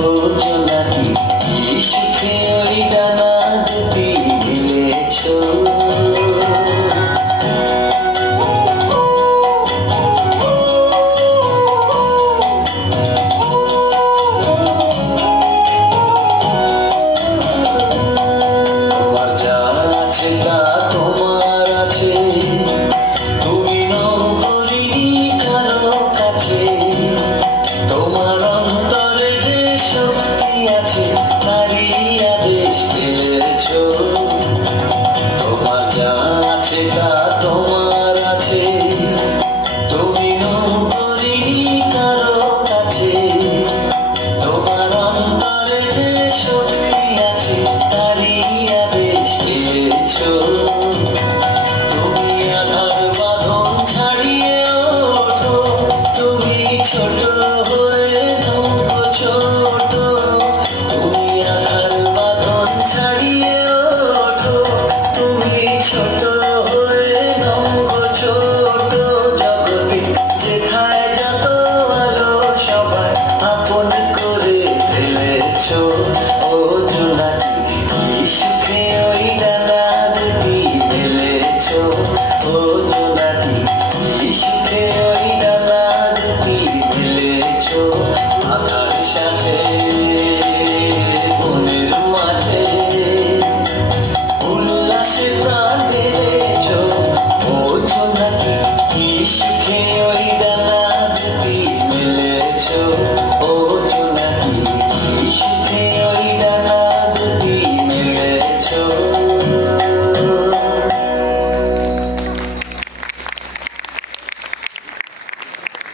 ও জোনাকি কি সুখে ওই ডানা দুটি মেলেছ। তোমার যা আছে তা তোমার আছে, তুমি নও করিনি কারো কাছে। তোমার অন্তরে যে শক্তি আছে তারই আদেশ পেয়েছ। তোমার যা আছে তা তোমার আছে, তুমি নও করিনি কারো কাছে। তোমার অন্তরে যে শক্তি আছে তারই আদেশ পেয়েছ। তুমি আধার বাঁধন ছাড়িয়ে ওঠো, তুমি ছোট হয়ে নৌকো ছোট। তুমি আধার বাঁধন ছাড়িয়ে ওঠো, তুমি ছোট হয়ে নৌকো ছোট। জগতে যেথায় যত আলো সবাই আপন করে ফেলেছ। ও জোনাকি কি সুখে ওই ডানা দুটি মেলেছ। ও জোনাকি কি সুখে ওই ডানা দুটি মেলেছ। আধার সাজে বনের মাঝে উল্লাসে প্রাণ ঢেলেছ। ও জোনাকি কি সুখে ওই ডানা দুটি মেলেছ।